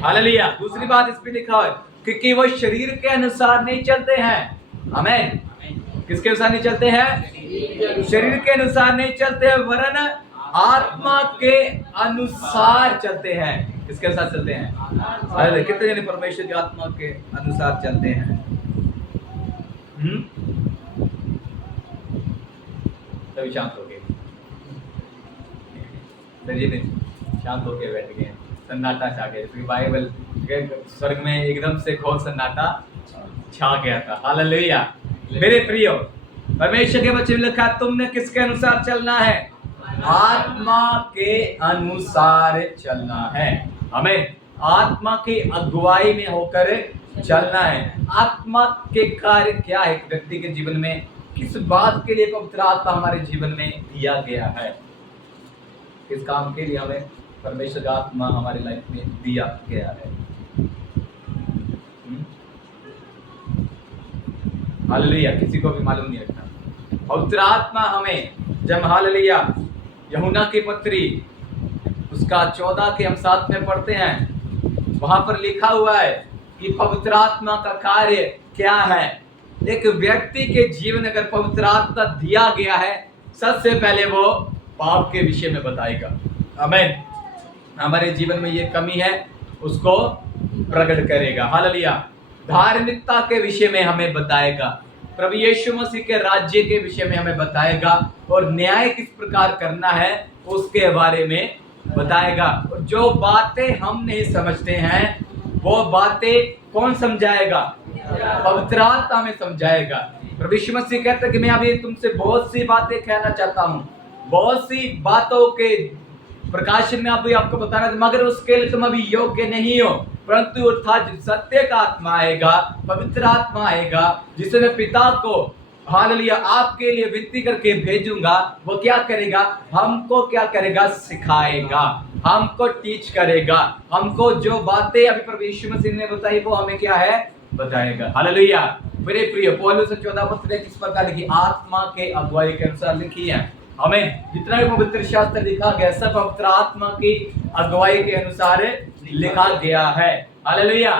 Hallelujah. दूसरी बात इस पे लिखा है क्योंकि वो शरीर के अनुसार नहीं चलते हैं। आमीन। किसके अनुसार नहीं चलते हैं? शरीर के अनुसार नहीं चलते हैं, वरन आत्मा के अनुसार चलते हैं। किसके अनुसार चलते हैं? हालेलुया। कितने जने परमेश्वर की आत्मा के अनुसार चलते हैं? सभी शांत हो गए, शांत होके बैठ गए, सन्नाटा छा गया। जैसे बाइबल स्वर्ग में एकदम से घोर सन्नाटा छा गया था। हालेलुया। मेरे प्रियो, परमेश्वर के वचन में लिखा तुमने किसके अनुसार चलना है? आत्मा के अनुसार चलना है। हमें आत्मा की अगुवाई में होकर चलना है। आत्मा के कार्य क्या है? एक व्यक्ति के जीवन में किस बात के लिए पवित्र आत्मा हमारे जीवन में दिया गया है? किस काम के लिए हमें परमेश्वर का आत्मा हमारी लाइफ में दिया गया है? हालेलुया। किसी को भी मालूम नहीं रखना। पवित्र आत्मा हमें जब हालेलुया यूहन्ना की पत्री उसका 14 के हम साथ में पढ़ते हैं, वहां पर लिखा हुआ है कि पवित्र आत्मा का कार्य क्या है। एक व्यक्ति के जीवन अगर पवित्र आत्मा दिया गया है, सबसे पहले वो पाप के विषय में बताएगा। आमीन। हमारे जीवन में ये कमी है उसको प्रकट करेगा। हालेलुया। धार्मिकता के विषय में हमें बताएगा, प्रभु यीशु मसीह के राज्य के विषय में हमें बताएगा, और न्याय किस प्रकार करना है उसके बारे में बताएगा। और जो बातें हम नहीं समझते हैं वो बातें कौन समझाएगा? पवित्र आत्मा में समझाएगा। प्रभु यीशु मसीह कहते हैं कि मैं अभी तुमसे बहुत सी बातें कहना चाहता हूँ, बहुत सी बातों के प्रकाशन में अभी आपको बताना, मगर उसके लिए तुम अभी योग्य नहीं हो। परंतु अर्थात सत्य का आत्मा आएगा, पवित्र आत्मा आएगा, जिसे मैं पिता को हालेलुया आपके लिए विनती करके भेजूंगा। वो क्या करेगा? हमको क्या करेगा? सिखाएगा, हमको टीच करेगा, हमको जो बातें अभी प्रभु यीशु मसीह ने बताई वो हमें क्या है? बताएगा। हालेलुया। मेरे प्रिय, पौलुस 14 पत्र किस प्रकार लिखी? आत्मा के अगुवाई के अनुसार लिखी है। हमें जितना भी पवित्र शास्त्र लिखा गया सब पवित्र आत्मा की अगुवाई के अनुसार लिखा गया है। हालेलुया।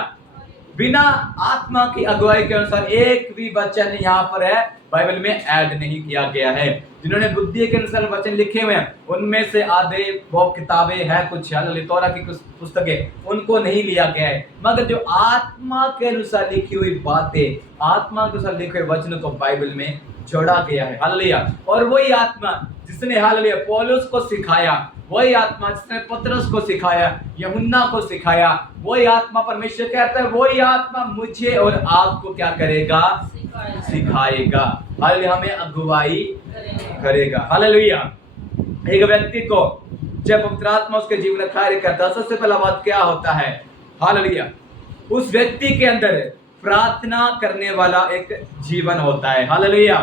बिना आत्मा की अगुवाई के अनुसार एक भी वचन यहाँ पर है बाइबल में ऐड नहीं किया गया है। जिन्होंने बुद्धि के अनुसार वचन लिखे हुए हैं उनमें से आधे वो किताबें हैं, कुछ तौरा की कुछ पुस्तकें, उनको नहीं लिया गया है। मगर जो आत्मा के अनुसार लिखी हुई बातें, आत्मा के अनुसार लिखे हुए वचनों को बाइबल में जोड़ा गया है। हालेलुया। और वही आत्मा जिसने हालेलुया पौलुस को सिखाया, वही आत्मा जिसने पतरस को सिखाया, यूहन्ना को सिखाया, वही आत्मा परमेश्वर कहता है वही आत्मा मुझे और आपको क्या करेगा? सिखाएगा। हालेलुया। हमें अगुवाई करेगा। हालेलुया। एक व्यक्ति को जब पवित्र आत्मा उसके जीवन में कार्य करता है, सबसे पहला बात क्या होता है? हालेलुया। उस व्यक्ति के अंदर प्रार्थना करने वाला एक जीवन होता है। हालेलुया।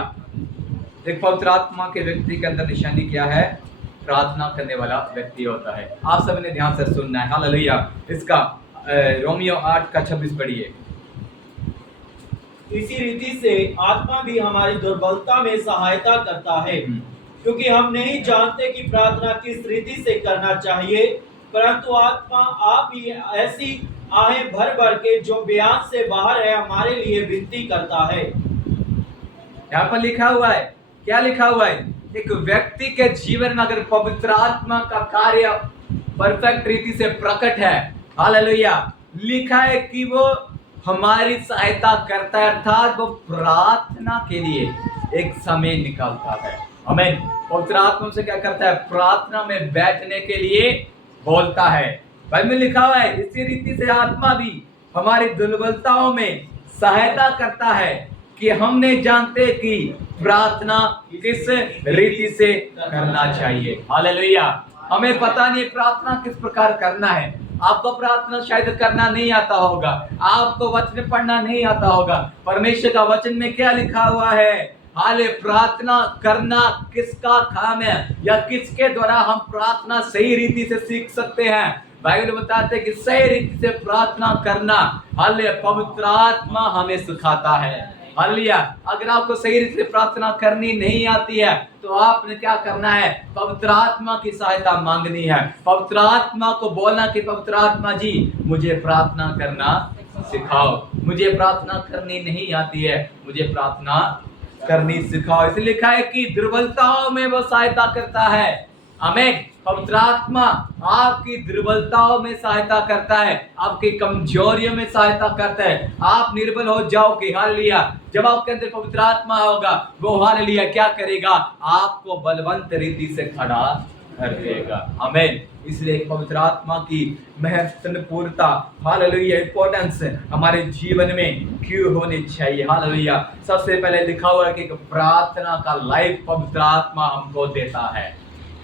एक पवित्र आत्मा के व्यक्ति के अंदर निशानी क्या है? प्रार्थना करने वाला व्यक्ति होता है। आप सबने ध्यान से सुनना है। हालेलुया। इसका रोमियो 8 का 26 पढ़िए। इसी रीति से आत्मा भी हमारी दुर्बलता में सहायता करता है, क्योंकि हम नहीं जानते कि प्रार्थना किस रीति से करना चाहिए, परंतु आत्मा आप ही ऐसी आहें भर भर के जो बयान से बाहर है हमारे लिए विनती करता है। यहाँ पर लिखा हुआ है, क्या लिखा हुआ है? एक व्यक्ति के जीवन में अगर पवित्र आत्मा का कार्य परफेक्ट रीति से प्रकट है, हालेलुया, लिखा है कि वो हमारी सहायता करता है, अर्थात वो प्रार्थना के लिए एक समय निकालता है। आमीन। पवित्र आत्मा से क्या करता है? प्रार्थना में बैठने के लिए बोलता है। बाइबल में लिखा हुआ है इसी रीति से आत्मा भी हमारी दुर्बलताओं में सहायता करता है कि हम नहीं जानते कि प्रार्थना किस रीति से करना चाहिए। हालेलुया। हमें पता नहीं प्रार्थना किस प्रकार करना है। आपको प्रार्थना शायद करना नहीं आता होगा, आपको वचन पढ़ना नहीं आता होगा। परमेश्वर का वचन में क्या लिखा हुआ है? हाले प्रार्थना करना किसका काम है, या किसके द्वारा हम प्रार्थना सही रीति से सीख सकते हैं? बाइबल बताते हैं कि सही रीति से प्रार्थना करना हाले पवित्र आत्मा हमें सिखाता है। हालेलुया। अगर आपको सही रीति से प्रार्थना करनी नहीं आती है तो आपने क्या करना है, पवित्र आत्मा की सहायता मांगनी है। पवित्र आत्मा को बोलना कि पवित्र आत्मा जी मुझे प्रार्थना करना सिखाओ, मुझे प्रार्थना करनी नहीं आती है, मुझे प्रार्थना करनी सिखाओ। इसलिए लिखा है कि दुर्बलताओं में वो सहायता करता है। आमीन। पवित्र आत्मा आपकी दुर्बलताओं में सहायता करता है, आपकी कमजोरियों में सहायता करता है। आप निर्बल हो जाओगे, हालेलुया, जब आपके अंदर पवित्र आत्मा होगा वो हालेलुया क्या करेगा, आपको बलवंत रीति से खड़ा कर देगा। आमीन। इसलिए पवित्र आत्मा की महत्वपूर्णता, हालेलुया, इंपॉर्टेंस हमारे जीवन में क्यों होनी चाहिए। हालेलुया। सबसे पहले लिखा हुआ है कि प्रार्थना का लाइफ पवित्र आत्मा हमको देता है।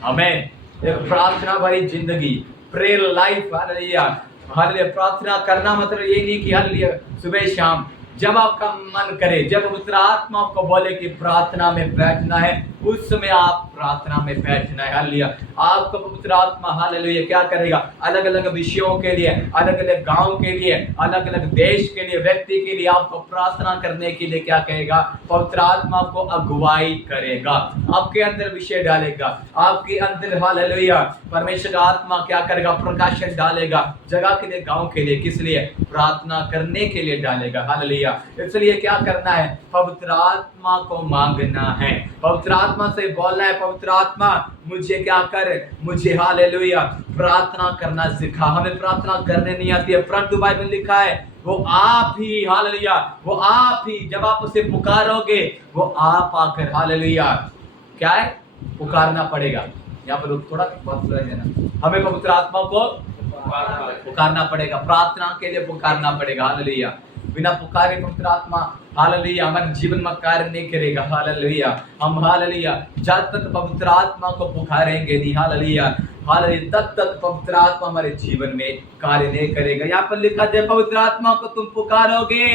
आमीन। एक प्रार्थना भरी जिंदगी, प्रेयर लाइफ, हालेलुया। हालेलुया। प्रार्थना करना मतलब ये नहीं कि हालेलुया सुबह शाम जब आपका मन करे, जब पवित्र आत्मा आपको बोले कि प्रार्थना में बैठना है, उस समय आप प्रार्थना में बैठना है। हालेलुया। आपको पवित्र आत्मा हालेलुया क्या करेगा, अलग अलग विषयों के लिए, अलग अलग गांव के लिए, अलग अलग देश के लिए, व्यक्ति के लिए आपको प्रार्थना करने के लिए क्या कहेगा, पवित्र आत्मा आपको अगुवाई करेगा, आपके अंदर विषय डालेगा, आपके अंदर हालेलुया परमेश्वर का आत्मा क्या करेगा, प्रकाशन डालेगा, जगह के लिए, गांव के लिए, किस लिए, प्रार्थना करने के लिए डालेगा। हालेलुया। इसलिए क्या करना है, पवित्र आत्मा को मांगना है, पवित्र आत्मा से बोलना है, पवित्र आत्मा मुझे क्या कर, मुझे हालेलुया प्रार्थना करना सिखा। हमें प्रार्थना करने नहीं आती है, परंतु बाइबल लिखा है वो आप ही, हालेलुया, वो आप ही, जब आप उसे पुकारोगे वो आप आकर, हालेलुया, क्या है, पुकारना पड़ेगा। यहाँ पर थोड़ा बात सुनाई देना, हमें पवित्र आत्मा को पुकारना पड़ेगा, प्रार्थना के लिए पुकारना पड़ेगा। हालेलुया। बिना पुकारे पवित्र आत्मा हालेलुया हमारे जीवन में कार्य नहीं करेगा। हालेलुया। हम हालेलुया जब तक पवित्र आत्मा को पुकारेंगे नहीं, हालेलुया हालेलुया, तब तक पवित्र आत्मा हमारे जीवन में कार्य नहीं करेगा। यहाँ पर लिखा है पवित्र आत्मा को तुम पुकारोगे,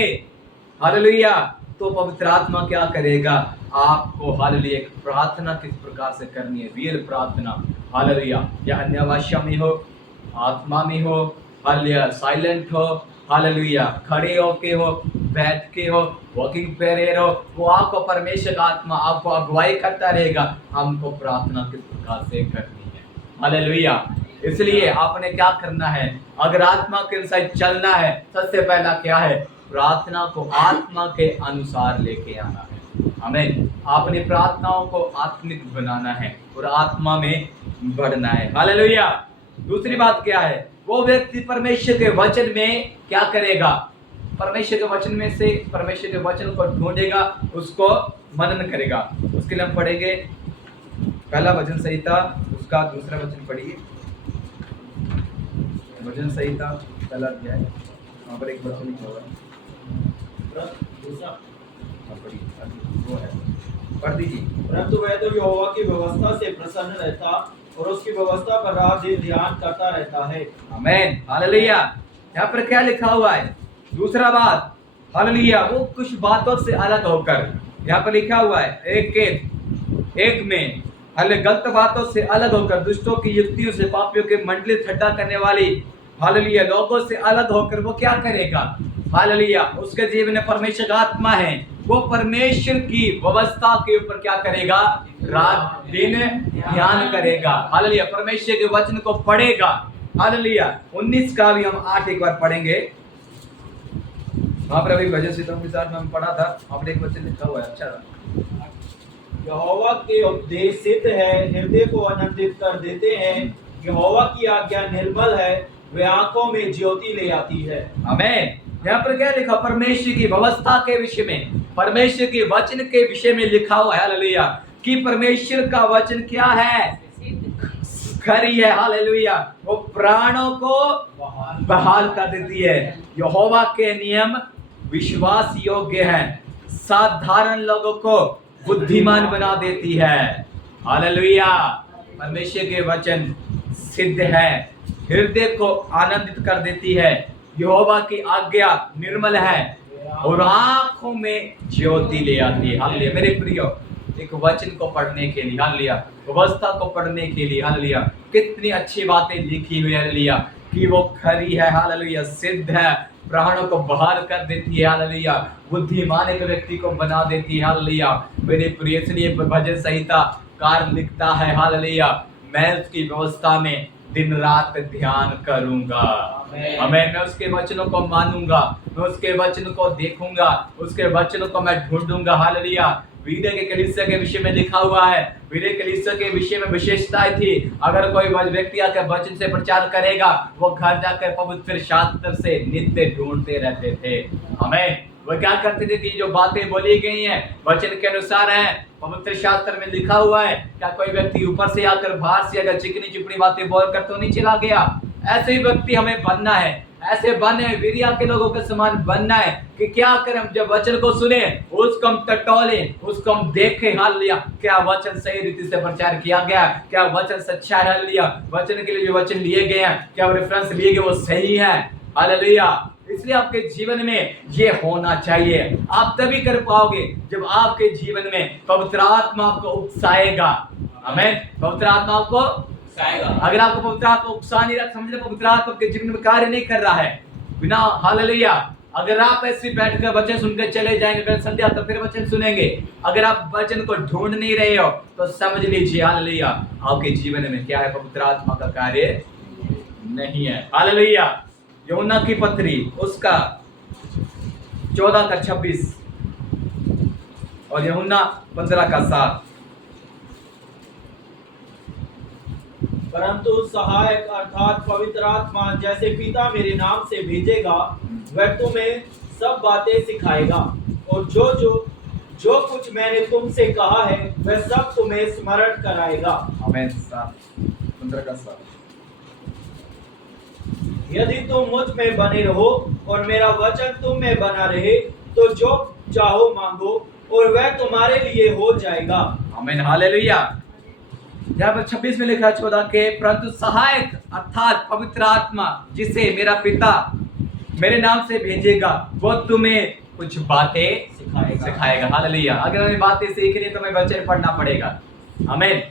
हालेलुया, तो पवित्र आत्मा क्या करेगा, आपको हालेलुया प्रार्थना किस प्रकार से करनी है, रियल प्रार्थना, हालेलुया, या अन्य भाषा में हो, आत्मा में हो, हालेलुया, साइलेंट हो, हालेलुया, खड़े होके हो, बैठ के हो, वॉकिंग प्रेयर हो, वो आपको परमेश्वर का आत्मा आपको अगुवाई करता रहेगा, हमको प्रार्थना किस प्रकार से करनी है। हालेलुया। इसलिए आपने क्या करना है, अगर आत्मा के अनुसार चलना है, सबसे पहला क्या है, प्रार्थना को आत्मा के अनुसार लेके आना है। हमें अपनी प्रार्थनाओं को आत्मिक बनाना है और आत्मा में बढ़ना है। हालेलुया। दूसरी बात क्या है, वो व्यक्ति परमेश्वर के वचन में क्या करेगा, परमेश्वर के वचन में से परमेश्वर के वचन को ढूंढेगा, उसको मनन करेगा। उसके लिए हम पढ़ेंगे पहला वचन संहिता, उसका दूसरा वचन पढ़िए। वचन संहिता पहला अध्याय, वहाँ पर एक वचन लिखा हुआ है, वो है, पढ़ दीजिए। परंतु वह तो यहोवा की व्यवस्था से प्रसन्न रहता और उसकी व्यवस्था पर रात दिन ध्यान करता रहता है। आमीन। हालेलुया। यहाँ पर क्या लिखा हुआ है, दूसरा बात, हालेलुया, वो कुछ बातों से अलग होकर, यहाँ पर लिखा हुआ है एक में, हालेलुया, गलत बातों से अलग होकर, दुष्टों की युक्तियों से, पापियों के मंडली ठट्ठा करने वाली, हालेलुया, लोगों से अलग होकर वो क्या करेगा, हालेलुया, उसके जीवन में परमेश्वर का आत्मा है, वो परमेश्वर की व्यवस्था के ऊपर क्या करेगा, रात दिन ध्यान करेगा। हालेलुया। परमेश्वर के वचन को पढ़ेगा। हालेलुया। 19 का भी हम 8 एक बार पढ़ेंगे। वहां पर अभी भजन संहिता के साथ में हम पढ़ा था, आपने एक वचन लिखा हुआ है, अच्छा, यहोवा के उपदेश सिद्ध है, हृदय को आनंदित कर देते हैं, यहोवा की आज्ञा निर्मल है, वे आंखों में ज्योति ले आती है। आमीन। यहाँ पर क्या लिखा, परमेश्वर की व्यवस्था के विषय में, परमेश्वर के वचन के विषय में लिखा हुआ है, हालेलुया, कि परमेश्वर का वचन क्या है, खरी है, हालेलुया, वो प्राणों को बहाल कर देती है। यहोवा के नियम विश्वास योग्य हैं, साधारण लोगों को बुद्धिमान बना देती है। हालेलुया। परमेश्वर के वचन सिद्ध है, हृदय को आनंदित कर देती है, यहोवा की आज्ञा निर्मल है और आंखों में ज्योति ले आती है। हालेलुया। मेरे प्रियो, एक वचन को पढ़ने के लिए, हालेलुया, व्यवस्था को पढ़ने के लिए, हालेलुया, कितनी अच्छी बातें लिखी हुई है, हालेलुया, कि वो खरी है, हालेलुया, सिद्ध है, प्राणों को बाहर कर देती है, हालेलुया, बुद्धिमान एक व्यक्ति को बना देती है, हालेलुया। मेरे प्रिय, इसलिए भजन संहिता कार लिखता है, हालेलुया, मैं उसकी व्यवस्था में दिन रात ध्यान करूंगा। मैं उसके वचनों को मानूंगा, मैं उसके वचनों को देखूंगा, उसके वचनों को मैं ढूंढूंगा, हालेलुया। वीरे के कलीसिया के विषय में लिखा हुआ है, वीरे कलीसिया के विषय में विशेषताएं थी। अगर कोई व्यक्ति आकर वचन से प्रचार करेगा, वो घर जाकर पवित्र शास्त्र से नित्य ढूंढते रहते थे। हमें वो क्या करते थे कि जो बातें बोली गई हैं वचन के अनुसार है, पवित्र शास्त्र में लिखा हुआ है। क्या कोई व्यक्ति ऊपर से आकर बाहर से अगर चिकनी चिपड़ी बातें बोलकर तो नहीं चला गया? ऐसे ही व्यक्ति हमें बनना है, ऐसे बने वीरिया के लोगों के समान बनना है कि क्या करें, हम जब वचन को सुने उसको हम टटोले, उसको हम देखें, हालेलुया, क्या वचन सही रीति से प्रचार किया गया, क्या वचन सच्चा है, हालेलुया, वचन के लिए जो वचन लिए गए हैं, क्या रेफरेंस लिए गए वो सही है, हालेलुया। इसलिए आपके जीवन में ये होना चाहिए। आप तभी कर पाओगे जब आपके जीवन में पवित्र आत्मा आपको उकसाएगा। आमीन। पवित्र आत्मा आपको उकसाएगा। अगर आपको पवित्र आत्मा उकसा नहीं रहा, समझ लो पवित्र आत्मा आपके जीवन में कार्य नहीं कर रहा है बिना, हालेलुया। अगर आप ऐसे बैठकर वचन सुनकर चले जाएंगे, कल संध्या तो फिर वचन सुनेंगे, अगर आप वचन को ढूंढ नहीं रहे हो तो समझ लीजिए, हालेलुया, आपके जीवन में क्या है, पवित्र आत्मा का कार्य नहीं है। हालेलुया। यूहन्ना की पत्री उसका 14:26 और यूहन्ना 15:7। परंतु सहायक अर्थात पवित्र आत्मा जैसे पिता मेरे नाम से भेजेगा, वह तुम्हें सब बातें सिखाएगा और जो कुछ मैंने तुमसे कहा है वह सब तुम्हें स्मरण कराएगा। आमीन। 15:7। यदि तुम मुझ में बने रहो और मेरा वचन तुम में बना रहे तो जो चाहो मांगो और वह तुम्हारे लिए हो जाएगा। आमीन, हालेलुया। यहाँ पर 26 में लिखा है 14 के, परंतु सहायक अर्थात पवित्र आत्मा जिसे मेरा पिता मेरे नाम से भेजेगा, वो तुम्हें कुछ बातें सिखाएगा। हालेलुया। अगर हमें बातें सीखनी है तो हमें वचन पढ़ना पड़ेगा। आमीन।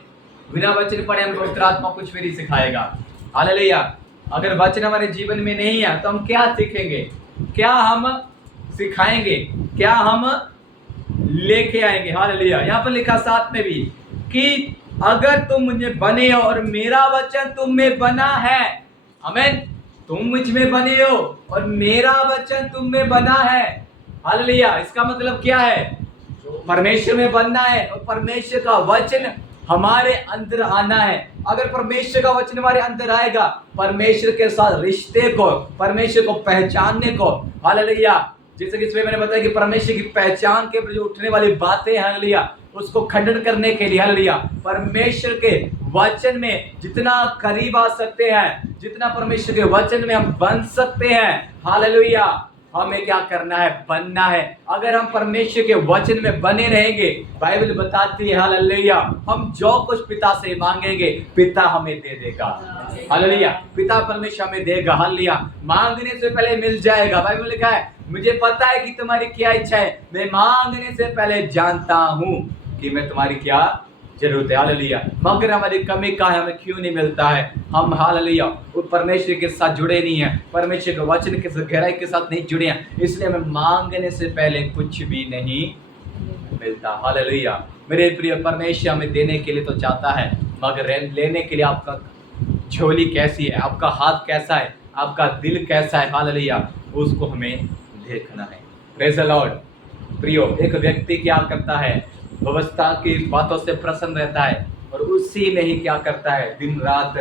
बिना वचन पढ़े हम पवित्र आत्मा कुछ भी नहीं सिखाएगा। हालेलुया। अगर वचन हमारे जीवन में नहीं है तो हम क्या सीखेंगे, क्या हम सिखाएंगे, क्या हम लेके आएंगे? हालेलुया। यहाँ पर लिखा 7 में भी कि अगर तुम मुझे बने हो और मेरा वचन तुम में बना है, आमीन, तुम मुझ में बने हो और मेरा वचन तुम में बना है, हालेलुया। इसका मतलब क्या है? परमेश्वर में बनना है और परमेश्वर का वचन हमारे अंदर आना है। अगर परमेश्वर का वचन हमारे अंदर आएगा, परमेश्वर के साथ रिश्ते को, परमेश्वर को पहचानने को, हालेलुया, जैसे कि इसमें मैंने बताया कि परमेश्वर की पहचान के जो उठने वाली बातें, हालेलुया, उसको खंडन करने के लिए, हालेलुया, परमेश्वर के वचन में जितना करीब आ सकते हैं, जितना परमेश्वर के वचन में हम बन सकते हैं, हालेलुया, हमें क्या करना है? बनना है। अगर हम परमेश्वर के वचन में बने रहेंगे, बाइबल बताती है, हालेलुया, हम जो कुछ पिता से मांगेंगे पिता हमें दे देगा। हालेलुया। पिता परमेश्वर हमें देगा। हालेलुया। मांगने से पहले मिल जाएगा। बाइबल लिखा है, मुझे पता है कि तुम्हारी क्या इच्छा है, मैं मांगने से पहले जानता हूं कि मैं तुम्हारी क्या जरूरत है। हालेलुया। मगर हमारी कमी का है, हमें क्यों नहीं मिलता है? हम, हालेलुया, वो परमेश्वर के साथ जुड़े नहीं है, परमेश्वर के वचन के गहराई के साथ नहीं जुड़े हैं, इसलिए हमें मांगने से पहले कुछ भी नहीं मिलता। हालेलुया। मेरे प्रिय, परमेश्वर हमें देने के लिए तो चाहता है, मगर लेने के लिए आपका झोली कैसी है, आपका हाथ कैसा है, आपका दिल कैसा है, हालेलुया, उसको हमें देखना है। Praise the Lord. प्रियो, एक व्यक्ति क्या करता है? व्यवस्था की बातों से प्रसन्न रहता है और उसी में ही क्या करता है? दिन रात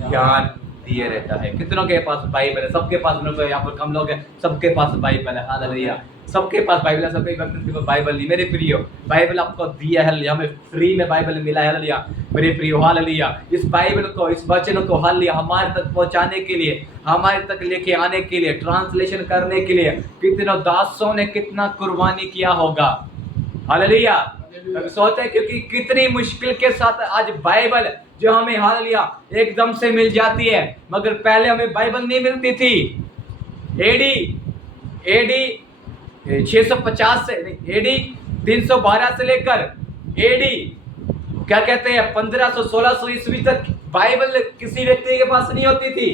ध्यान दिए रहता है। कितनों के पास बाइबल है? सबके पास, यहाँ पर कम लोग हैं, सबके पास बाइबल है। हालेलुया। सबके पास बाइबल है, सबके व्यक्ति को बाइबल नहीं। मेरे प्रियो, बाइबल आपको दिया है, हमें फ्री में बाइबल मिला है। हालेलुया। मेरे प्रियो, हालेलुया, इस बाइबल को, इस वचन को, हालेलुया, हमारे तक पहुंचाने के लिए, हमारे तक लेके आने के लिए, ट्रांसलेशन करने के लिए कितनों दासों ने कितना कुर्बानी किया होगा। हालेलुया। सोचते हैं क्योंकि कितनी मुश्किल के साथ आज बाइबल जो हमें, हालेलुया, एकदम से मिल जाती है, मगर पहले हमें बाइबल नहीं मिलती थी। एडी 650 से, एडी 312 से लेकर एडी क्या कहते हैं 1500-1600 ईस्वी तक बाइबल किसी व्यक्ति के पास नहीं होती थी।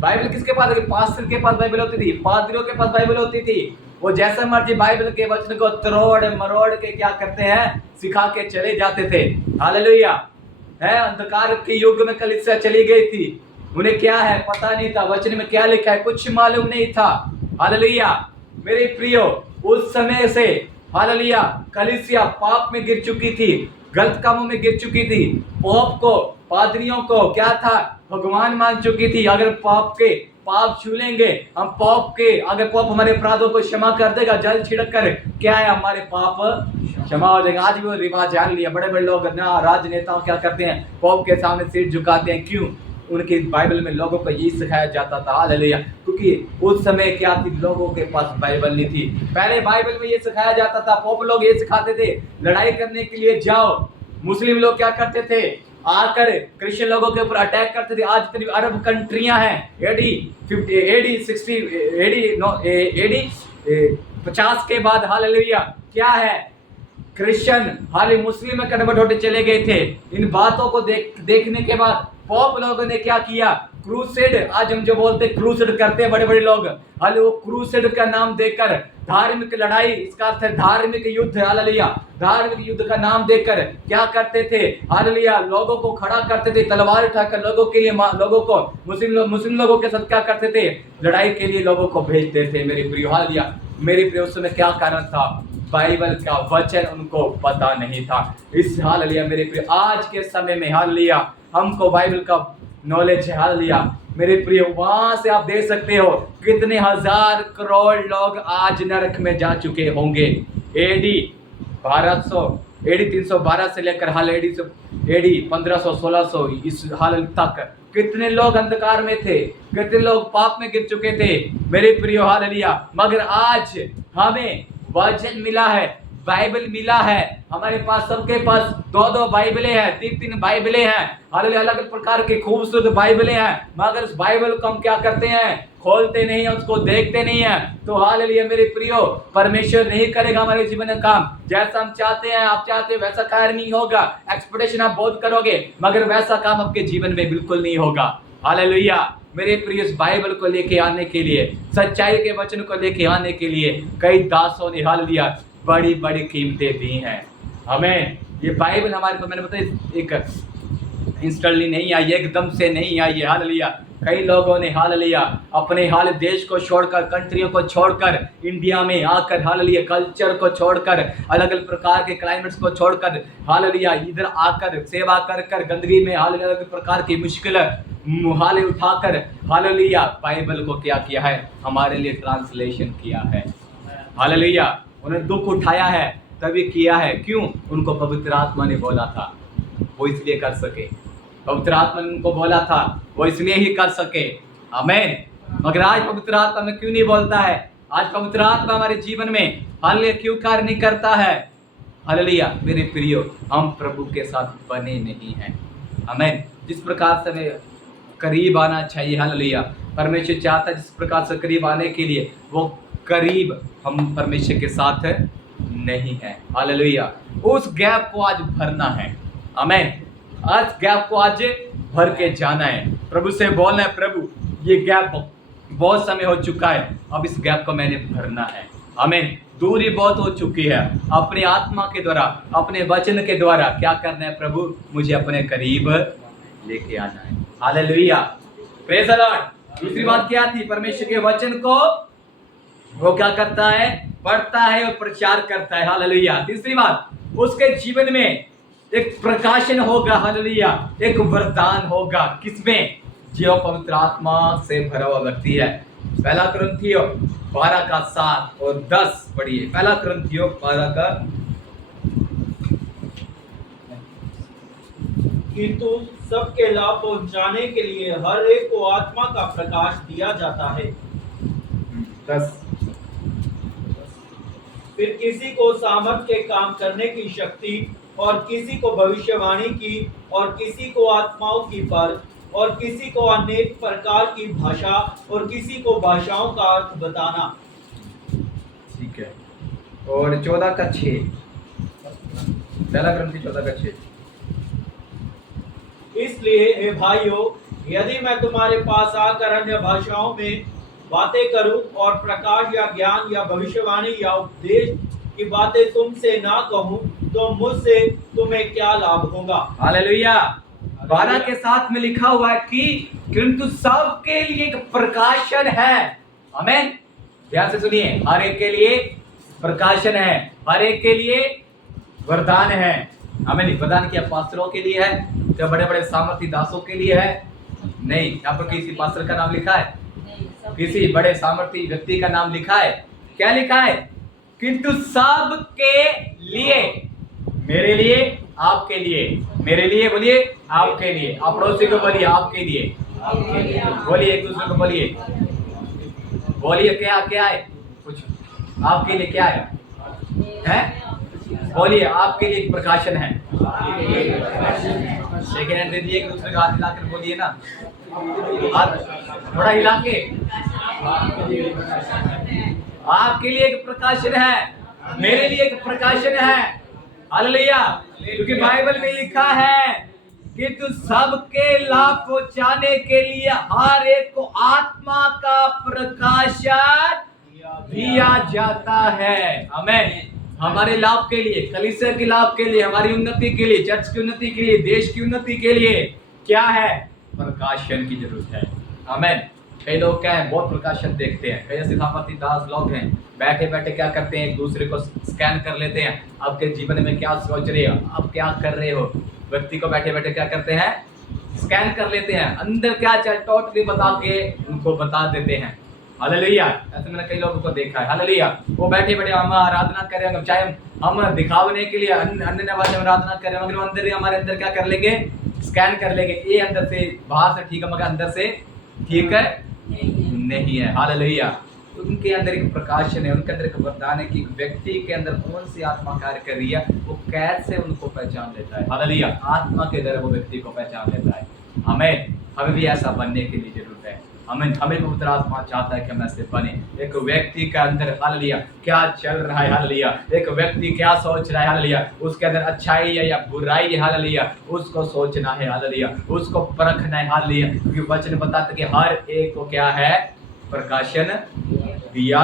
बाइबल किसके पास होती? पास्टर के पास बाइबल होती थी, पादरियों के पास बाइबल होती थी। वो जैसा मर्जी बाइबल के वचन को तोड़ मरोड़ के क्या करते हैं, सिखा के चले जाते थे। हालेलुया। है, अंधकार के युग में कलीसिया चली गई थी, उन्हें क्या है पता नहीं था, वचन में क्या लिखा है कुछ मालूम नहीं था। हालेलुया। मेरे प्रियो, उस समय से हालेलुया कलीसिया पाप में गिर चुकी थी, गलत कामों में गिर चुकी थी, पोप को, पादरियों को क्या था, भगवान मान चुकी थी। अगर पाप छू लेंगे हम, अगर पोप हमारे अपराधों को क्षमा कर देगा, जल छिड़क कर क्या है, हमारे पाप क्षमा हो जाएगा। आज भी वो रिवाज जान लिया, बड़े बड़े लोग ना, राजनेताओं क्या करते हैं, पोप के सामने सिर झुकाते हैं। क्यों? उनकी बाइबल में लोगों को यही सिखाया जाता था। हालेलुया। क्योंकि उस समय क्या थी, लोगों के पास बाइबल नहीं थी। पहले बाइबल में ये सिखाया जाता था, पोप लोग ये सिखाते थे, लड़ाई करने के लिए जाओ। मुस्लिम लोग क्या करते थे, आकर क्रिश्चियन लोगों के ऊपर अटैक करते थे। आज करीब अरब कंट्रियां हैं, एडी 50 के बाद हालेलुया क्या है, क्रिश्चियन हाल मुस्लिम में कन्वर्ट होते चले गए थे। इन बातों को देखने के बाद पोप लोगों ने क्या किया, क्रूसेड, आज हम जो बोलते हैं क्रूसेड करते हैं बड़े बड़े लोग, हाल वो क्रूसेड का नाम देकर धार्मिक लड़ाई, इसका अर्थ है धार्मिक युद्ध। हालेलुया। धार्मिक युद्ध का नाम देकर क्या करते थे, हालेलुया लोगों को खड़ा करते थे, तलवार उठाकर लोगों के लिए, लोगों को, मुस्लिम लोगों के साथ क्या करते थे, लड़ाई के लिए लोगों को भेजते थे। मेरे प्रियो, हालेलुया मेरे प्रियो, उस समय क्या कारण था, बाइबल का वचन उनको पता नहीं था। इस हालेलुया मेरे प्रिय, आज के समय में हालेलुया हमको बाइबल का नॉलेज है। हालेलुया मेरे प्रिय, वहां से आप देख सकते हो कितने हजार करोड़ लोग आज नरक में जा चुके होंगे। एडी 312 से लेकर हाल एडी 1500 1600 इस हाल तक कितने लोग अंधकार में थे, कितने लोग पाप में गिर चुके थे। मेरे प्रियो हालेलुया, मगर आज हमें वचन मिला है, बाइबल मिला है, हमारे पास सबके पास 2-2 बाइबलें हैं, 3-3 बाइबलें हैं। हालेलुया अलग अलग प्रकार की खूबसूरत बाइबलें हैं, मगर उस बाइबल को हम क्या करते हैं, खोलते नहीं है, उसको देखते नहीं है। तो हालेलुया मेरे प्रियो, परमेश्वर नहीं करेगा हमारे जीवन में काम जैसा हम चाहते हैं, आप चाहते हैं वैसा कार्य नहीं होगा। एक्सपेक्टेशन आप बहुत करोगे, मगर वैसा काम आपके जीवन में बिल्कुल नहीं होगा। हालेलुया मेरे प्रिय, इस बाइबल को लेके आने के लिए, सच्चाई के वचन को लेके आने के लिए कई दासों ने हालेलुया बड़ी बड़ी कीमतें दी हैं हमें। ये बाइबल हमारे को, मैंने बताया, एक इंस्टेंटली नहीं आई, एकदम से नहीं आई है। हालेलुया कई लोगों ने हालेलुया अपने हाल देश को छोड़कर, कंट्रियों को छोड़कर इंडिया में आकर हालेलुया कल्चर को छोड़कर, अलग अलग प्रकार के क्लाइमेट्स को छोड़कर हालेलुया इधर आकर सेवा कर कर गंदगी में हालेलुया अलग प्रकार की मुश्किल हाले उठाकर हालेलुया बाइबल को क्या किया है, हमारे लिए ट्रांसलेशन किया है। हालेलुया उन्होंने दुख उठाया है, तभी किया है। क्यों? उनको पवित्र आत्मा ने बोला था, वो इसलिए कर सके। पवित्र आत्मा ने उनको बोला था, वो इसलिए ही कर सके। आमीन। मगर आज पवित्र आत्मा में क्यों नहीं बोलता है? आज पवित्र आत्मा हमारे जीवन में हालेलुया क्यों कार्य नहीं करता है? हालेलुया मेरे प्रियो, हम प्रभु के साथ बने नहीं हैं। आमीन। जिस प्रकार से हमें करीब आना चाहिए, हालेलुया परमेश्वर चाहता है जिस प्रकार से करीब आने के लिए, वो करीब हम परमेश्वर के साथ नहीं है। हालेलुया उस गैप को आज भरना है। आमीन। आज गैप को आज भर के जाना है, प्रभु से बोलना है, प्रभु ये गैप बहुत समय हो चुका है, अब इस गैप को मैंने भरना है। आमीन। दूरी बहुत हो चुकी है, अपनी आत्मा के द्वारा, अपने वचन के द्वारा क्या करना है, प्रभु मुझे अपने करीब लेके आना है। Hallelujah praise the Lord. दूसरी बात क्या थी? परमेश्वर के वचन को वो क्या करता है, पढ़ता है और प्रचार करता है। हालेलुया। तीसरी बात, उसके जीवन में एक प्रकाशन होगा। हालेलुया एक वरदान होगा। किसमें? जो पवित्र आत्मा से भरा हुआ व्यक्ति है। पहला कुरिन्थियों 12 का 7 और 10 पढ़िए। पहला कुरिन्थियों 12 का, किंतु सबके लाभ पहुंचाने के लिए हर एक को आत्मा का प्रकाश दिया जाता है। 10 फिर किसी को सामर्थ्य के काम करने की शक्ति, और किसी को भविष्यवाणी की, और किसी को आत्माओं की परख, और किसी को अनेक प्रकार की भाषा, और किसी को भाषाओं का अर्थ बताना। ठीक है। और 14 का 6, पहला कुरिन्थियों 14 का 6। इसलिए हे भाइयों, यदि मैं तुम्हारे पास आकर अन्य भाषाओं में बातें करूं और प्रकाश या ज्ञान या भविष्यवाणी या उपदेश की बातें तुमसे ना कहूं, तो मुझसे तुम्हें क्या लाभ होगा। हालेलुया। 12 के साथ में लिखा हुआ है कि किंतु सबके लिए एक प्रकाशन है। आमीन। ध्यान से सुनिए, हर एक के लिए प्रकाशन है, हर एक के लिए वरदान है। आमीन। वरदान क्या पास्टरों के लिए है, क्या बड़े बड़े सामर्थी दासों के लिए है? नहीं। यहाँ पर किसी पास्टर का नाम लिखा है? किसी बड़े सामर्थी व्यक्ति का नाम लिखा है? क्या लिखा है? किंतु सबके लिए, मेरे लिए, आपके लिए, मेरे लिए बोलिए, आपके लिए, आप पड़ोसी को बोलिए आपके लिए, बोलिए एक दूसरे को बोलिए, बोलिए क्या क्या है, कुछ आपके लिए क्या है? बोलिए आपके लिए एक प्रकाशन है। लेकिन दीजिए एक दूसरे का हाथ हिलाकर बोलिए ना, हाथ थोड़ा हिला के, आपके लिए एक प्रकाशन है, मेरे लिए एक प्रकाशन है। हालेलुया। क्योंकि बाइबल में लिखा है कि तू सबके लाभ पहुंचाने के लिए हर एक को आत्मा का प्रकाशन दिया जाता है। आमीन। हमारे लाभ के लिए, कलीसिया के लाभ के लिए, हमारी उन्नति के लिए, चर्च की उन्नति के लिए, देश की उन्नति के लिए क्या है? प्रकाशन की जरूरत है। आमीन। कई लोग क्या है, बहुत प्रकाशन देखते हैं। कई ऐसे सामर्थी दास लोग हैं, बैठे बैठे क्या करते हैं, एक दूसरे को स्कैन कर लेते हैं। आपके जीवन में क्या सोच रहे हो, आप क्या कर रहे हो, व्यक्ति को बैठे बैठे क्या करते हैं, स्कैन कर लेते हैं, अंदर क्या चल टोटली बता के उनको बता देते हैं। हालेलुया। ऐसे मैंने कई लोगों को देखा है। हालेलुया। वो बैठे बैठे हम आराधना कर रहे हैं, चाहे हम दिखावने के लिए अन्य भाषा में आराधना कर रहे हैं, मगर अंदर हमारे अंदर क्या कर लेंगे, स्कैन कर लेंगे। ये अंदर से बाहर से ठीक है, मगर अंदर से ठीक है नहीं है। हालेलुया। तो उनके अंदर एक प्रकाशन है, उनके अंदर एक वरदान है कि व्यक्ति के अंदर कौन सी आत्मा कार्य कर रही है, वो कैसे उनको पहचान लेता है। हालेलुया। आत्मा के द्वारा वो व्यक्ति को पहचान लेता है। हमें भी ऐसा बनने के लिए जरूरत है। हमें पवित्र आत्मा चाहता है कि हम ऐसे बने। एक व्यक्ति के अंदर हालेलुया क्या चल रहा है, हालेलुया, एक व्यक्ति क्या सोच रहा है, हालेलुया, उसके अंदर अच्छाई है या बुराई है, हालेलुया, उसको सोचना है, हालेलुया, उसको परखना है, हालेलुया। क्योंकि वचन बताता है कि हर एक को क्या है, प्रकाशन दिया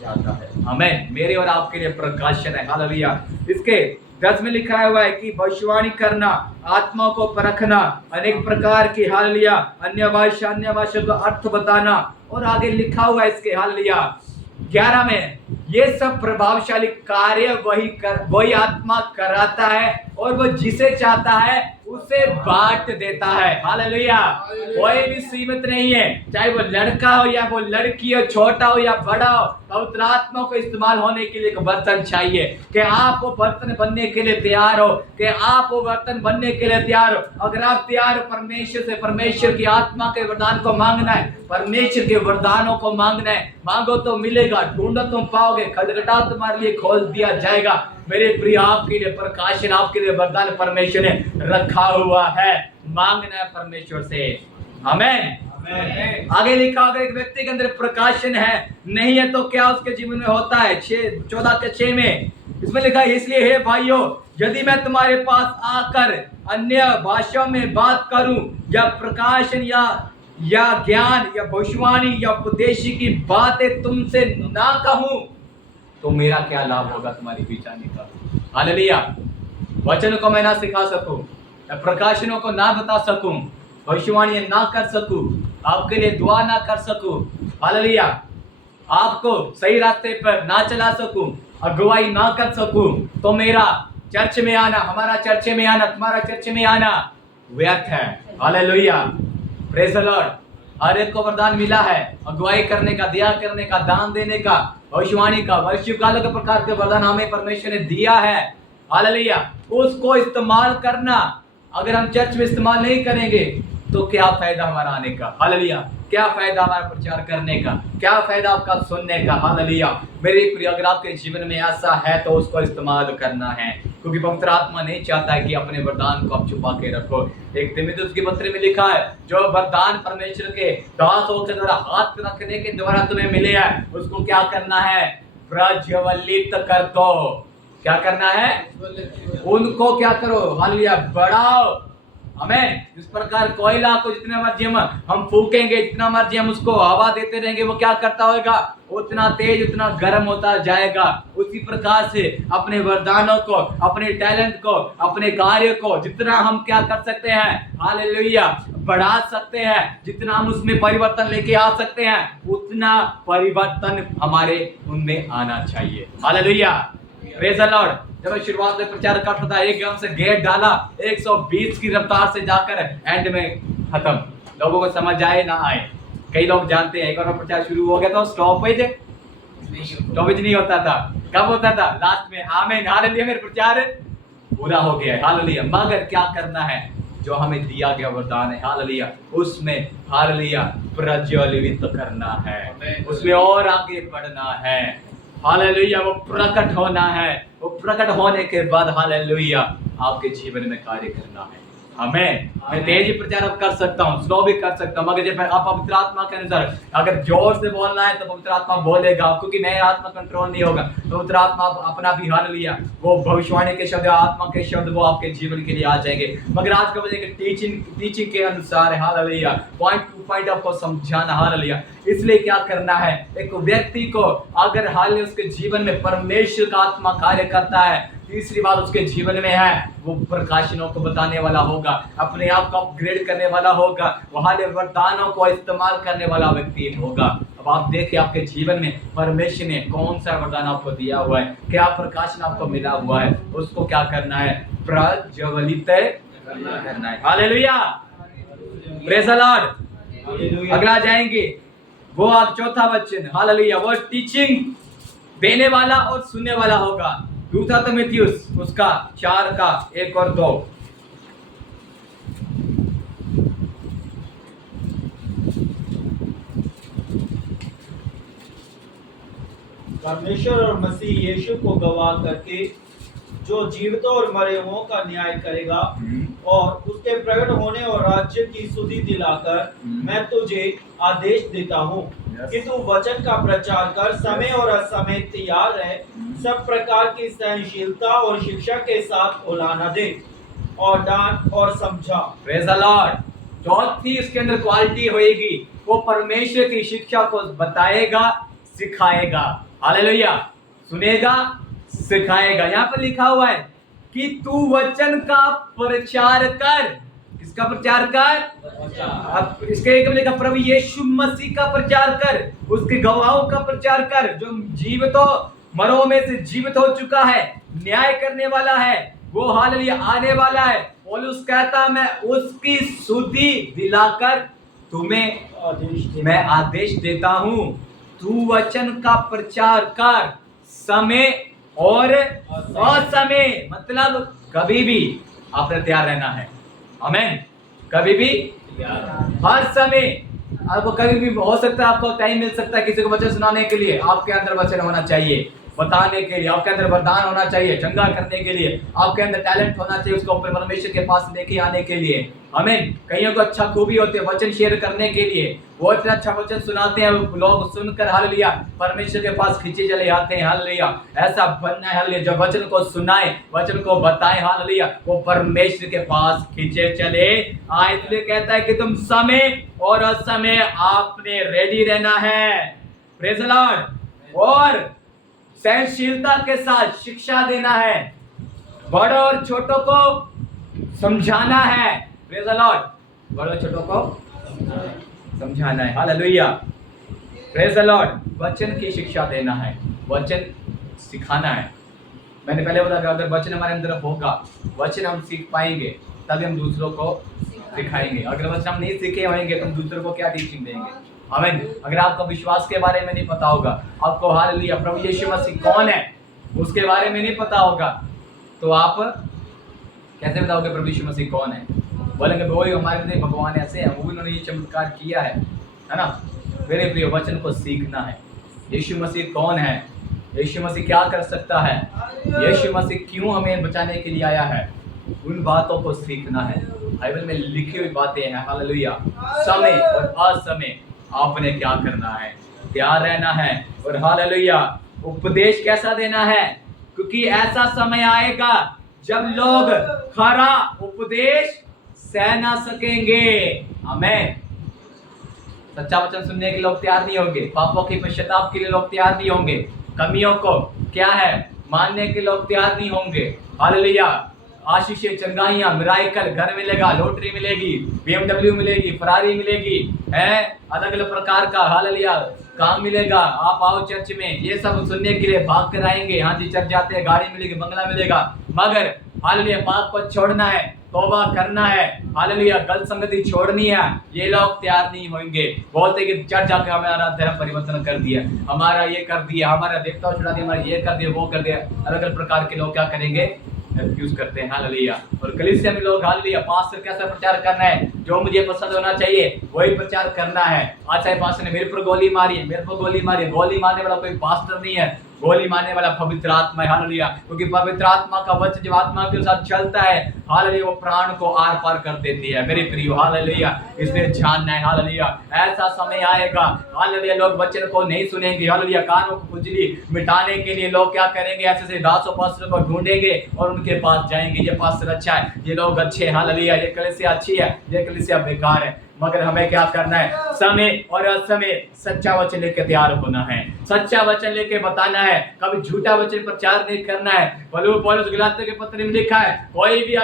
जाता है। आमीन। मेरे और आपके लिए प्रकाशन है। हालेलुया। इसके 10 में लिखा हुआ है कि भविष्यवाणी करना, आत्मा को परखना, अनेक प्रकार की, हालेलुया, अन्य भाषा का अर्थ बताना, और आगे लिखा हुआ है इसके, हालेलुया 11 में, ये सब प्रभावशाली कार्य वही आत्मा कराता है और वो जिसे चाहता है उसे बांट देता है। हालेलुया। कोई भी सीमित नहीं है, चाहे वो लड़का हो या वो लड़की हो, छोटा हो या बड़ा हो, पवित्र आत्मा को इस्तेमाल होने के लिए एक बर्तन चाहिए। कि आप वो बर्तन बनने के लिए तैयार हो, कि आप वो बर्तन बनने के लिए तैयार हो। अगर आप तैयार हो परमेश्वर से, परमेश्वर की आत्मा के वरदान को मांगना है, परमेश्वर के वरदानों को मांगना है, मांगो तो मिलेगा, ढूंढो तुम पाओगे, खटखटाओ तुम्हारे लिए खोल दिया जाएगा। मेरे प्रिय, आपके लिए प्रकाशन, आपके लिए वरदान परमेश्वर ने रखा हुआ है, मांगना है परमेश्वर से। आमीन। आगे लिखा होगा एक व्यक्ति के अंदर प्रकाशन है, नहीं है तो क्या उसके जीवन में होता है। 14:6 में इसमें लिखा है, इसलिए हे भाइयों, यदि मैं तुम्हारे पास आकर अन्य भाषाओं में बात करूं या प्रकाशन या ज्ञान या भविष्यवाणी या उपदेश की बातें तुमसे ना कहूं, तो मेरा क्या लाभ होगा तुम्हारी पहचाने का। हालेलुया। वचन को मैं ना सिखा सकूं, प्रकाशनों को ना बता सकूं, भविष्यवाणी ना कर सकूं, आपके लिए दुआ ना कर सकूं, हालेलुया, आपको सही रास्ते पर ना चला सकूं, अगुवाई ना कर सकूं, तो मेरा चर्च में आना, हमारा चर्च में आना, तुम्हारा चर्च में आना व्यर्थ है। हालेलुया। Praise the Lord. हर एक को वरदान मिला है, अगुवाई करने का, दया करने का, दान देने का, भविष्यवाणी का, वर्षकाल के प्रकार के वरदान हमें परमेश्वर ने दिया है। हालेलुया। उसको इस्तेमाल करना, अगर हम चर्च में इस्तेमाल नहीं करेंगे तो क्या फायदा हमारा आने का। हालेलुया। क्या फायदा हमारा प्रचार करने का, क्या फायदा आपका सुनने का। हालेलुया। मेरे प्रिय, अगर आपके जीवन में ऐसा है तो उसको इस्तेमाल करना है, क्योंकि पवित्र आत्मा नहीं चाहता है कि अपने वरदान को आप छुपा के रखो। एक तीमुथियुस के पत्र में लिखा है, जो वरदान परमेश्वर के दासों के द्वारा हाथ रखने के द्वारा तुम्हें मिले हैं, उसको क्या करना है, प्रज्वलित कर दो। क्या करना है, उनको क्या करो, हालेलुया, बढ़ाओ, आमेन। जिस प्रकार कोयला को जितने मर्जी हम फूकेंगे, जितना मर्जी हम उसको हवा देते रहेंगे, वो क्या करता होगा, उतना तेज उतना गर्म होता जाएगा। उसी प्रकार से अपने वरदानों को, अपने टैलेंट को, अपने कार्य को जितना हम क्या कर सकते हैं, हालेलुया, बढ़ा सकते हैं, जितना हम उसमें परिवर्तन लेके आ सकते हैं, उतना परिवर्तन हमारे उनमें आना चाहिए। Hallelujah, praise the Lord. जब मैं शुरुआत में प्रचार करता था, एकदम से गेट डाला 120 की रफ्तार से जाकर एंड में खत्म। लोगों को समझ आए ना आए, कई लोग जानते हैं एक बार प्रचार शुरू हो गया तो स्टॉपेज नहीं होता था। कब होता था? लास्ट में। आमीन, हालेलुया, मेरा प्रचार पूरा हो गया है, हालेलुया। मगर क्या करना है, जो हमें दिया गया वरदान है, हालेलुया, उसमें हालेलुया प्रज्वलित करना है, उसमें और आगे बढ़ना है, हालेलुया, वो प्रकट होना है। वो प्रकट होने के बाद हालेलुया आपके जीवन में कार्य करना है। हमें मैं तेजी प्रचार अब कर सकता हूँ, स्लो भी कर सकता हूँ, मगर जब आप पवित्र आत्मा के अनुसार अगर जोर से बोलना है तो पवित्र आत्मा बोलेगा, क्योंकि मेरे आत्मा कंट्रोल नहीं होगा। पवित्र आत्मा अपना भी हालेलुया वो भविष्यवाणी के शब्द, आत्मा के शब्द वो आपके जीवन के लिए आ जाएंगे। मगर आज का बजे टीचिंग के अनुसार हालेलुया पॉइंट टू पॉइंट आपको समझाना, हालेलुया। इसलिए क्या करना है, एक व्यक्ति को अगर हाल उसके जीवन में परमेश्वर का आत्मा कार्य करता है, तीसरी बात उसके जीवन में है, वो प्रकाशनों को बताने वाला होगा, अपने आप को अपग्रेड करने वाला होगा, वहां वरदानों को इस्तेमाल करने वाला व्यक्ति होगा। अब आप देखिए आपके जीवन में परमेश्वर ने कौन सा वरदान आपको दिया हुआ है, क्या प्रकाशन आपको मिला हुआ है, उसको क्या करना है, प्रज्वलित करना है। Hallelujah, praise the Lord. अगला जाएंगे, वो आप चौथा वचन, हालेलुया, वो टीचिंग देने वाला और सुनने वाला होगा। दूसरा तीमुथियुस उसका 4 का 1 और 2। परमेश्वर और मसीह यीशु को गवाह करके जो जीवितों और मरे हुओं का न्याय करेगा और उसके प्रकट होने और राज्य की सुधि दिलाकर मैं तुझे आदेश देता हूँ कि तू वचन का प्रचार कर, समय और असमय तैयार रहे, सब प्रकार की सहनशीलता और शिक्षा के साथ उलाहना दे और डांट और समझा। Praise the Lord. चौथी इसके अंदर क्वालिटी होएगी, वो परमेश्वर की शिक्षा को बताएगा, सिखाएगा, हालेलुया, सुनेगा, सिखाएगा। यहाँ पर लिखा हुआ है कि तू वचन का प्रचार कर। किसका प्रचार कर? अब इसके एक लिखा प्रभु यीशु मसीह का प्रचार कर, उसके गवाहों का प्रचार कर, जो जीवित हो, मरों में से जीवित हो चुका है, न्याय करने वाला है, वो हालेलुया आने वाला है। पौलुस कहता मैं उसकी सुधि दिलाकर तुम्हें मैं आदेश देता हूं, तू वचन का प्रचार कर, समय और असमय, मतलब कभी भी आपने तैयार रहना है। आमीन, कभी भी, हर समय। आपको कभी भी हो सकता है, आपको टाइम मिल सकता है किसी को वचन सुनाने के लिए, आपके अंदर वचन होना चाहिए, बताने के लिए आपके अंदर वरदान होना चाहिए, चंगा करने के लिए आपके अंदर टैलेंट होना चाहिए, उसको परमेश्वर के पास लेके आने के लिए। आमीन। कईयों को अच्छा खूबी होती है वचन शेयर करने के लिए, वो इतना अच्छा वचन सुनाते हैं, लोग सुनकर हालेलुया परमेश्वर के पास खींचे चले आते हैं। हालेलुया, ऐसा बनना है हालेलुया, जो वचन को सुनाए, वचन को बताए, हालेलुया, वो परमेश्वर के पास खींचे चले आए। इसलिए कहता है कि तुम समय और असमय आपने रेडी रहना है। Praise the Lord. और सहनशीलता के साथ शिक्षा देना है, बड़ों और छोटों को समझाना है। Praise the Lord. बड़ों छोटों को समझाना है, हालेलुया, प्रेज़ द लॉर्ड। वचन की शिक्षा देना है, वचन सिखाना है। मैंने पहले बताया कि अगर वचन हमारे अंदर होगा, वचन हम सीख पाएंगे, तभी हम दूसरों को सिखाएंगे। अगर वचन हम नहीं सीखे होंगे तो हम दूसरों को क्या टीचिंग देंगे? आमीन। अगर आपको विश्वास के बारे में नहीं पता होगा, आपको हालेलुया प्रभु यीशु मसीह कौन है उसके बारे में नहीं पता होगा, तो आप कैसे बताओगे प्रभु यीशु मसीह कौन है? बोलेंगे वो हमारे लिए भगवान ऐसे हैं, वो उन्होंने ये चमत्कार किया है ना। मेरे प्रिय, वचन को सीखना है। यीशु मसीह कौन है? यीशु मसीह क्या कर सकता है? यीशु मसीह क्यों हमें बचाने के लिए आया है? उन बातों को सीखना है। बाइबल में लिखी हुई बातें हैं, हालेलुया। समय और असमय आपने क्या करना है? तैयार रहना है। और हालेलुया, उपदेश कैसा देना है? क्योंकि ऐसा समय आएगा जब लोग खरा उपदेश सह ना सकेंगे। आमीन। सच्चा वचन सुनने के लोग तैयार नहीं होंगे, पापों की पश्चाताप के लिए लोग तैयार नहीं होंगे, कमियों को क्या है मानने के लोग तैयार नहीं होंगे। हालेलुया। आशीषें, चंगाइयां, मिराकल, घर मिलेगा, लॉटरी मिलेगी, BMW मिलेगी, फरारी मिलेगी, है अलग अलग प्रकार का हालेलुया काम मिलेगा। आप आओ चर्च में, ये सब सुनने के लिए भाग कर आएंगे। हाँ जी, चर्च जाते हैं, गाड़ी मिलेगी, बंगला मिलेगा, मगर हालेलुया पाप को छोड़ना है, तौबा करना है, हालेलुया गलत संगति छोड़नी है, ये लोग तैयार नहीं होंगे। बोलते कि चर्च जाकर हमारा धर्म परिवर्तन कर दिया, हमारा ये कर दिया, हमारा देवता छुड़ा दिया, हमारा ये कर दिया, वो कर दिया। अलग अलग प्रकार के लोग क्या करेंगे, यूज करते हैं। हालेलुया। और कलीसिया में लोग हालेलुया पास्टर कैसा प्रचार करना है, जो मुझे पसंद होना चाहिए वही प्रचार करना है। आज चाहे पास्टर ने मेरे पर गोली मारी है, मेरे पर गोली मारी है, गोली मारने वाला कोई पास्टर नहीं है, गोली मारने वाला पवित्र आत्मा है। हालेलुया। क्योंकि पवित्र आत्मा का वचन जब आत्मा के साथ चलता है, हालेलुया, वो प्राण को आर पार कर देती है मेरे प्रियो। हालेलुया। इसलिए जानना है, हालेलुया ऐसा समय आएगा, हालेलुया लोग वचन को नहीं सुनेंगे, हालेलुया कानों को खुजली मिटाने के लिए लोग क्या करेंगे, ऐसे से 10 पास्टर को ढूंढेंगे और उनके पास जाएंगे। ये पास्टर अच्छा है, ये लोग अच्छे हैं, हालेलुया ये कलीसिया अच्छी है, ये कलीसिया बेकार है। मगर हमें क्या करना है, समय और असमय सच्चा वचन लेके तैयार होना है, सच्चा वचन लेके बताना है, कभी झूठा वचन प्रचार नहीं करना है। पौलुस गलातियों के पत्र में लिखा है, कोई भी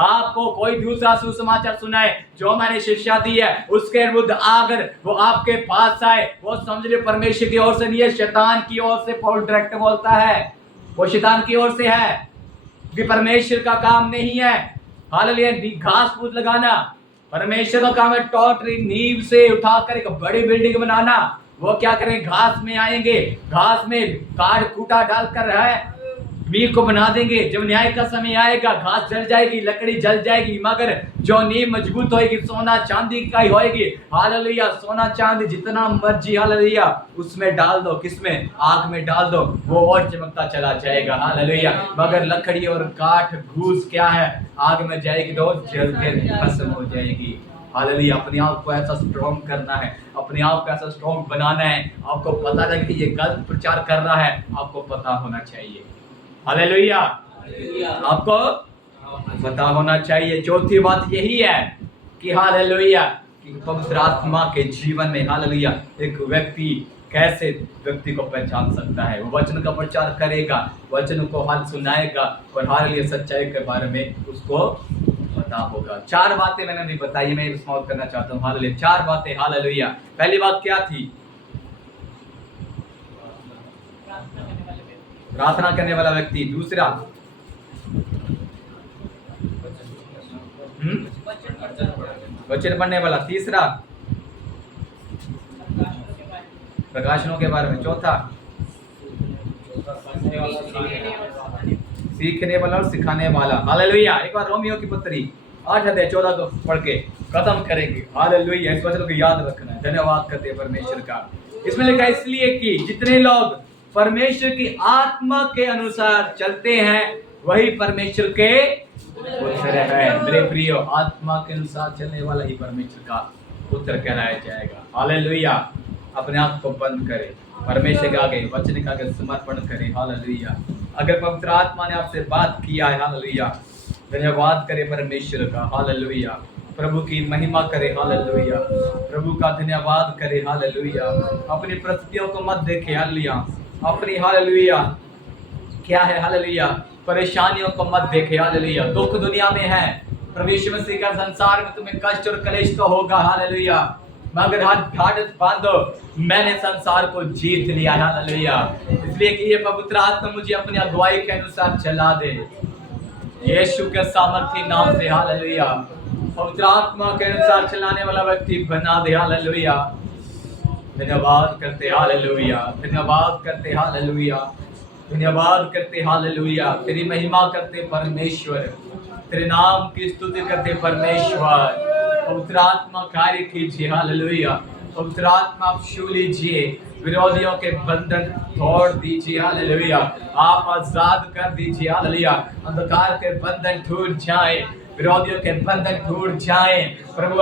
आपको कोई दूसरा सुसमाचार सुनाए जो मैंने शिक्षा दी है, उसके विरुद्ध अगर वो आपके पास आए, वो समझ ले परमेश्वर की ओर से नहीं है, शैतान की ओर से। पौलुस डायरेक्ट बोलता है वो शैतान की ओर से है, कि परमेश्वर का काम नहीं है। हालेलुया घास फूस लगाना परमेश्वर का काम है, टोटरी नींव से उठाकर एक बड़ी बिल्डिंग बनाना। वो क्या करेंगे, घास में आएंगे, घास में काट कूटा डालकर है नींव को बना देंगे। जब न्याय का समय आएगा, घास जल जाएगी, लकड़ी जल जाएगी, मगर जो नींव मजबूत होएगी सोना चांदी का ही होएगी। हालेलुया सोना चांदी जितना मर्जी हालेलुया उसमें डाल दो, किसमें, आग में डाल दो, वो और चमकता चला जाएगा। हालेलुया। मगर लकड़ी और काठ घूस क्या है, आग में जाएगी तो जल के भस्म हो जाएगी। हालेलुया। अपने आप को ऐसा स्ट्रॉन्ग करना है, अपने आप को ऐसा स्ट्रॉन्ग बनाना है। आपको पता लगे कि ये गलत प्रचार कर रहा है, आपको पता होना चाहिए। हालेलुया। आपको पता होना चाहिए। चौथी बात यही है कि हालेलुया कि पवित्र आत्मा के जीवन में हालेलुया एक व्यक्ति कैसे व्यक्ति को पहचान सकता है। वो वचन का प्रचार करेगा, वचन को हाल सुनाएगा और हालेलुया सच्चाई के बारे में उसको पता होगा। 4 बातें मैंने नहीं बताई, मैं समाप्त करना चाहता हूँ। हालेलुया 4 बातें। हालेलुया। पहली बात क्या थी, प्रार्थना करने वाला व्यक्ति। दूसरा वचन पढ़ने वाला। तीसरा प्रकाशनों के बारे में। चौथा सीखने वाला और सिखाने वाला। हालेलुया। एक बार रोमियो की पत्री 8 अध्याय 14 को पढ़ के खत्म करेंगे। हालेलुया। इस वचन को याद रखना है। धन्यवाद करते हैं परमेश्वर का। इसमें लिखा इसलिए कि जितने लोग परमेश्वर की आत्मा के अनुसार चलते हैं वही परमेश्वर के पुत्र है। मेरे प्रियो, आत्मा के अनुसार चलने वाला ही परमेश्वर का पुत्र कहलाया जाएगा। हालेलुया। अपने आप को बंद करें, परमेश्वर के आगे वचन के आगे समर्पण करें। हालेलुया। अगर पवित्र आत्मा ने आपसे बात किया है, हालेलुया धन्यवाद करें परमेश्वर का। हालेलुया। प्रभु की महिमा करें। हालेलुया। प्रभु का धन्यवाद करें। हालेलुया। अपनी परिस्थितियों को मत देखें। हालेलुया। अपनी हालेलुया क्या है, हालेलुया परेशानियों को मत देखे। हालेलुया। दुख दुनिया में है, प्रभु यीशु मसीह का संसार में तुम्हें कष्ट और कलेश तो होगा। हालेलुया। मगर हाथ बांधो, मैंने संसार को जीत लिया। हालेलुया। इसलिए कि ये पवित्र आत्मा मुझे अपनी अगुवाई के अनुसार चला दे, यीशु के सामर्थी नाम से। हालेलुया। पवित्र आत्मा के अनुसार चलाने वाला व्यक्ति बना दे। हालेलुया। धन्यवाद करते। हालेलुया। धन्यवाद करते। हालेलुया। धन्यवाद करते। हालेलुया। तेरी महिमा करते परमेश्वर, तेरे नाम की स्तुति करते परमेश्वर। पवित्र आत्मा कार्य कीजिए। हालेलुया। पवित्र आत्मा आप छू लीजिए, विरोधियों के बंधन तोड़ दीजिए। हालेलुया। आप आजाद कर दीजिए। हालेलुया। अंधकार के बंधन टूट जाए, विरोधियों के बंधन टूट जाए। प्रभु